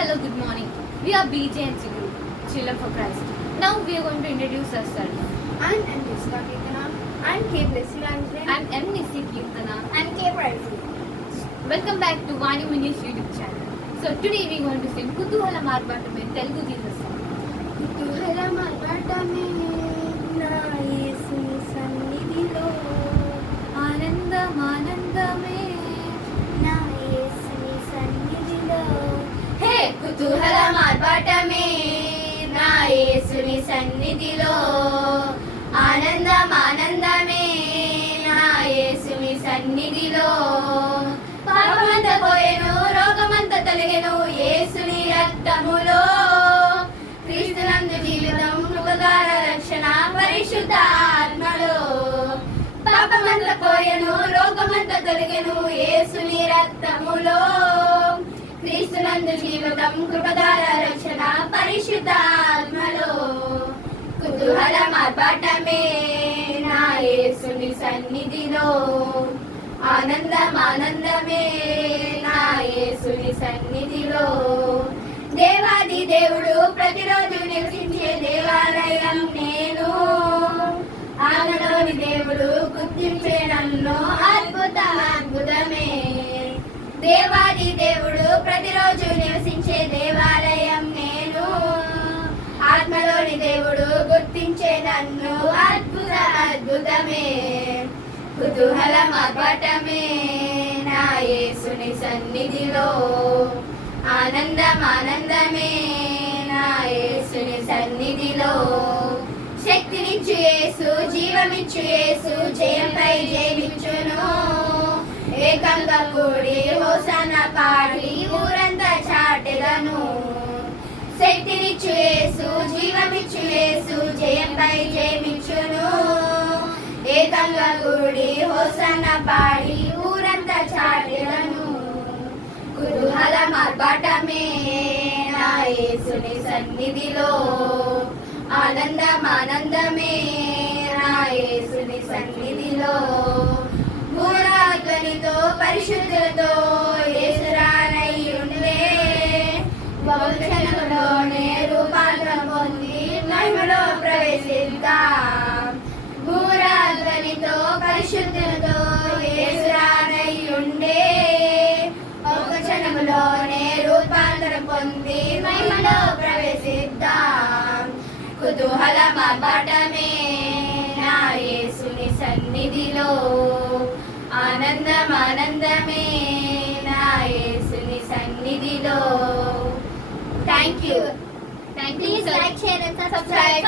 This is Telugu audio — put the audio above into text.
hello, good morning. We are BJNC Group, Children for Christ. Now we are going to introduce ourselves. I'm M. Jessica Kirtana. I'm K. Blessing Anjali. I'm M. Nissi Kirtana. I'm K. Privacy. Welcome back to Vani Muni's YouTube channel. So today we are going to sing Kutuhala Marbatame Telugu Jesus song. కుతూహల మార్గటమే నా యేసుని సన్నిధిలో ఆనందమానందమే నా యేసుని సన్నిధిలో హే కుతూహల మార్గటమే నా యేసుని సన్నిధిలో ఆనందం ఆనందమే నా యేసుని సన్నిధిలో పాపమంత పోయెను రోగమంత తొలగెను యేసుని రక్తములో క్రీస్తునందు జీవితం కృపగార రక్షణ పరిశుద్ధ ఆత్మలో పాపమంత పోయెను రోగమంత తొలగెను యేసుని రక్తములో క్రీస్తునందు జీవితం కృపగార రక్షణ పరిశుద్ధ ఆత్మలో కుతూహల మార్పటమే నా యేసుని సన్నిధిలో ఆనందం ఆనందమే నా యేసుని సన్నిధిలో దేవాది దేవుడు ప్రతిరోజు నివసించే దేవాలయం నేను ఆమెలోని దేవుడు గుర్తించే నన్ను అద్భుతమే దేవాది దేవుడు ప్రతిరోజు నివసించే దేవాలయం నేను ఆత్మలోని దేవుడు గుర్తించే నన్ను అద్భుతమే కుతూహల మార్పటమే నా యేసుని సన్నిధిలో ఆనందం ఆనందమే నా యేసుని సన్నిధిలో శక్తినిచ్చు యేసు జీవమిచ్చు యేసు జయంపై జయమిచ్చును ఏకంగా కూడి హోసన్న పాడి ఊరంతా చాటెదను శక్తినిచ్చు యేసు జీవమిచ్చు యేసు జయంపై జయమిచ్చును ఏకంగా కూడి హోసన్న పాడి ఊరంతా చాటెదను కుతూహల మార్పటమే నా యేసుని సన్నిధిలో ఆనందం ఆనందమే నా యేసుని సన్నిధిలో మూఢాత్మనితో పరిశుద్ధులతో యేసురానై ఉండే బహుక్షణంలోనే రూపాంతరం పొంది మహిమలో ప్రవేశిద్దాం మూఢాత్మనితో పరిశుద్ధులతో యేసురానై ఉండే క్షణంలోనే రూపాంతరం పొంది మహిమలో ప్రవేశిద్దాం కుతూహల మార్పటమే నా యేసుని సన్నిధిలో ఆనందం ఆనందమే నా యేసుని సన్నిధిలో thank you Thank you. Please like, share and subscribe.